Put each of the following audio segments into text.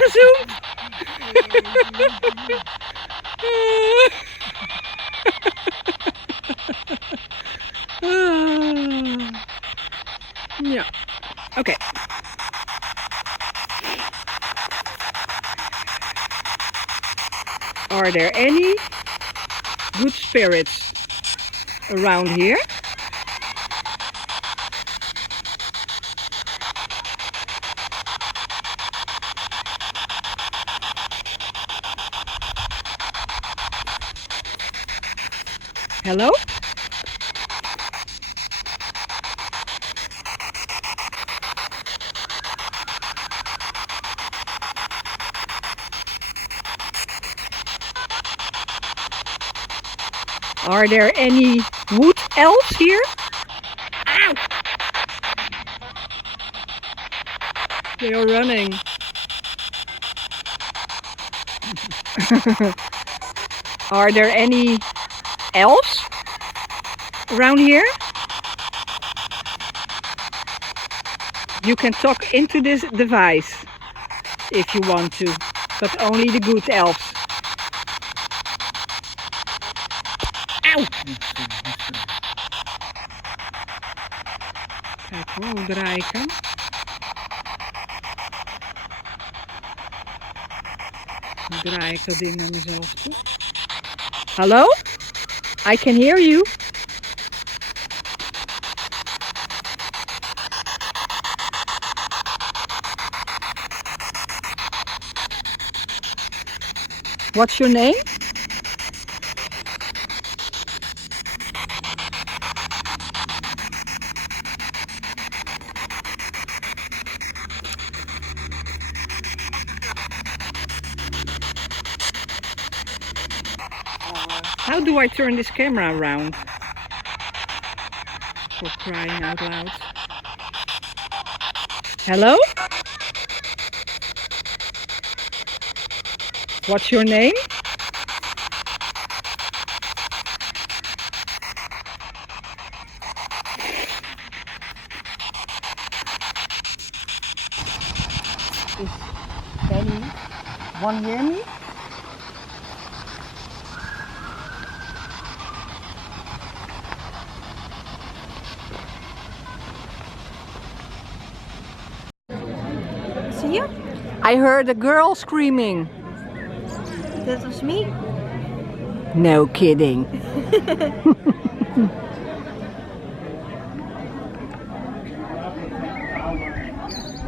weggezoomd. Ja, oké. Are there any good spirits around here? Hello? Are there any wood elves here? Ow! They are running. Are there any elves around here? You can talk into this device if you want to, but only the good elves. Auw! Kijk hoor, hoe draai ik hem? Dan draai ik dat ding naar mezelf toe. Hallo? I can hear you. What's your name? How do I turn this camera around? For crying out loud. Hello? What's your name? Can anyone hear me? See you? I heard a girl screaming. That was me. No kidding.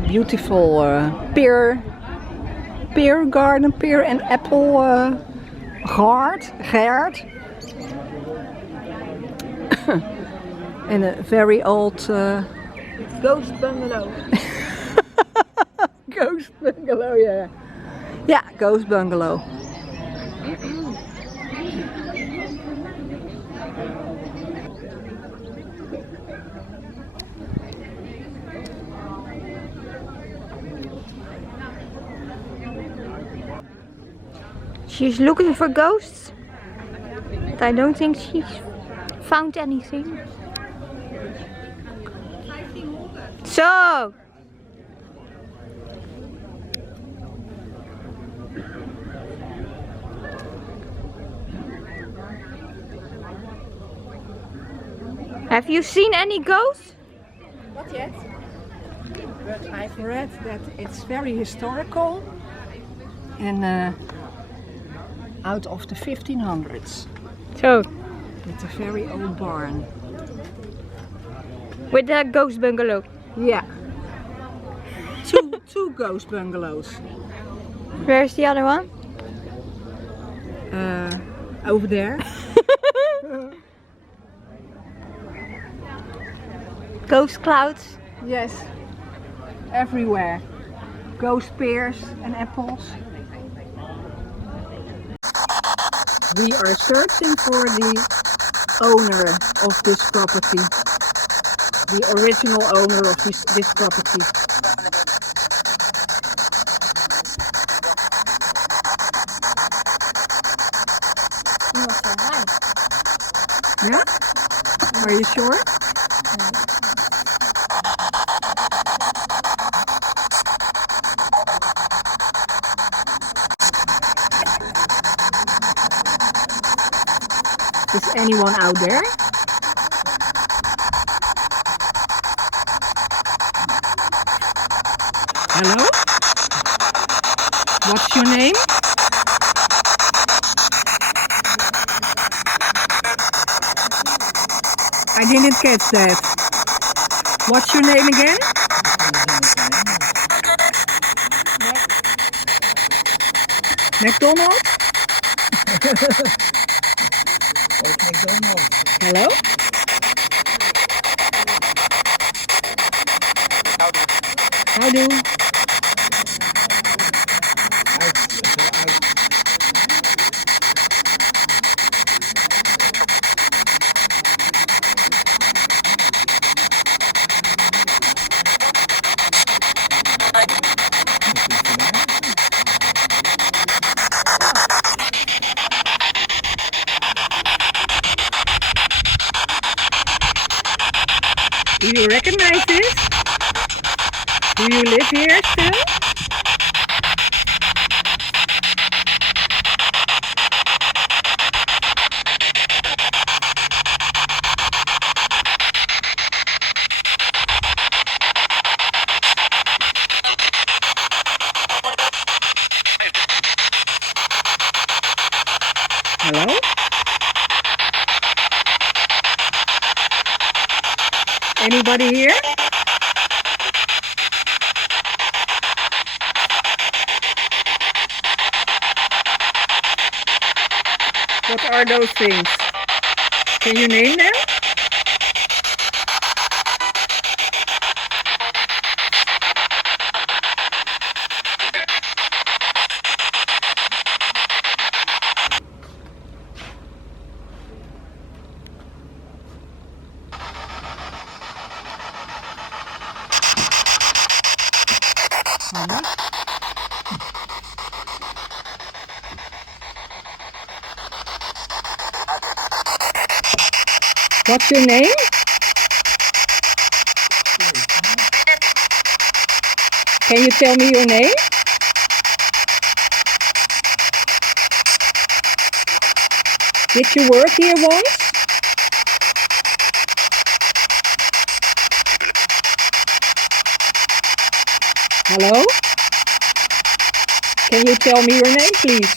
Beautiful pear garden, pear and apple gaard. And a very old Ghost bungalow. ghost bungalow, yeah. Yeah, ghost bungalow. She's looking for ghosts, but I don't think she's found anything. So. Have you seen any ghosts? Not yet. But I've read that it's very historical and out of the 1500s. So, It's a very old barn. with the ghost bungalow. Yeah. Two ghost bungalows. Where's the other one? Over there. Ghost clouds. Yes. Everywhere. Ghost pears and apples. We are searching for the owner of this property. The original owner of this property. Yeah? Are you sure? Is anyone out there? Hello? What's your name? I didn't catch that. What's your name again? McDonald? Hello? Howdy. Do you recognize this? Do you live here still? Hello? Anybody here? What are those things? Can you name them? What's your name? Can you tell me your name? Did you work here once? Hello? Can you tell me your name, please?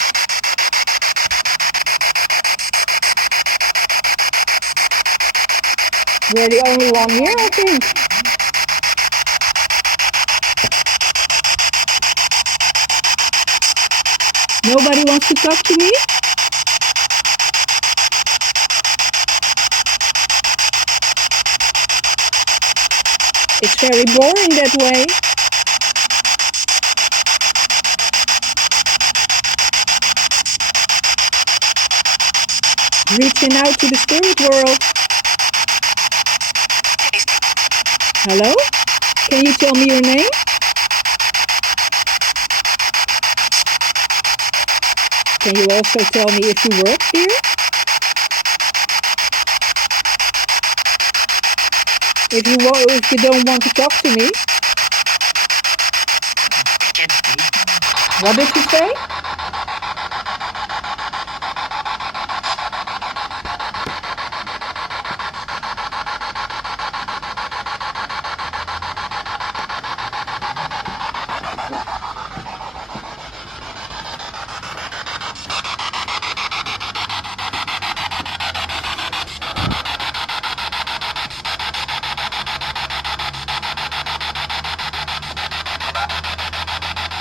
You're the only one here, I think. Nobody wants to talk to me? It's very boring that way. Reaching out to the spirit world. Hello? Can you tell me your name? Can you also tell me if you work here? If you don't want to talk to me. What did you say?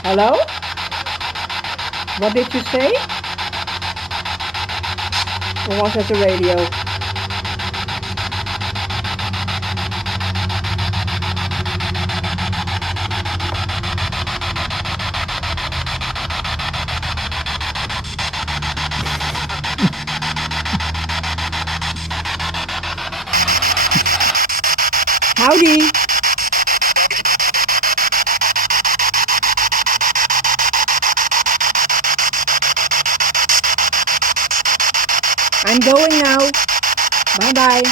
Hello? What did you say? Or was it the radio? Howdy. I'm going now. Bye-bye.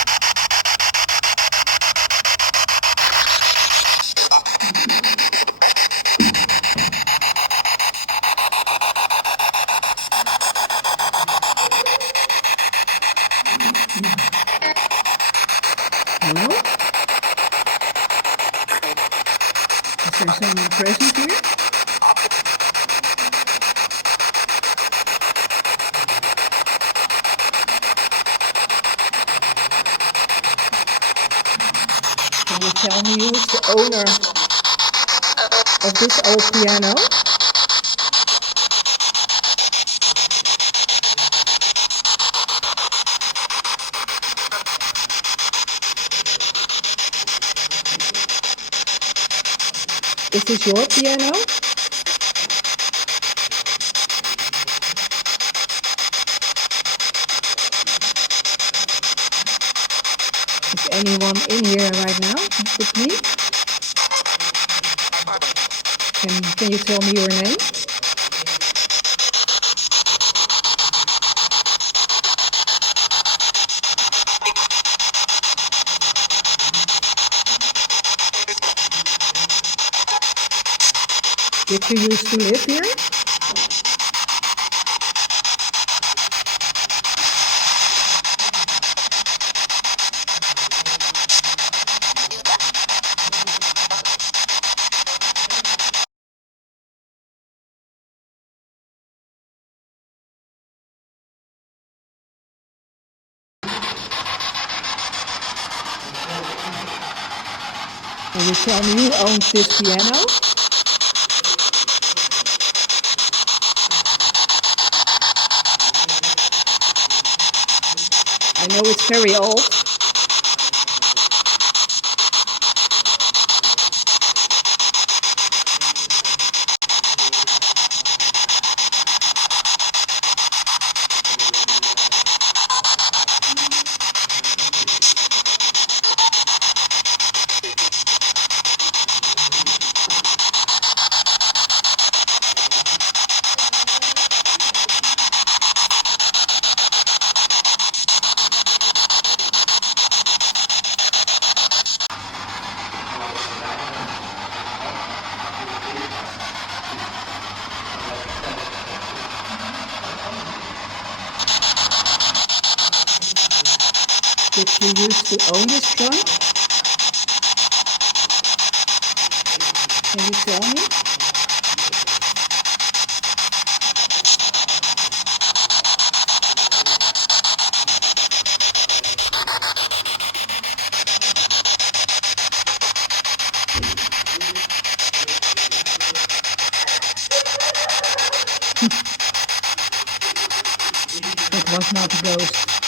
there's someone present here. Can you tell me who is the owner of this old piano? Is this your piano? Is anyone in here right now with me? Can you tell me your name? Did you used to live here? Can you tell me who owns this piano? I know it's very old. Did you used to own this trunk? Can you tell me? It was not a ghost.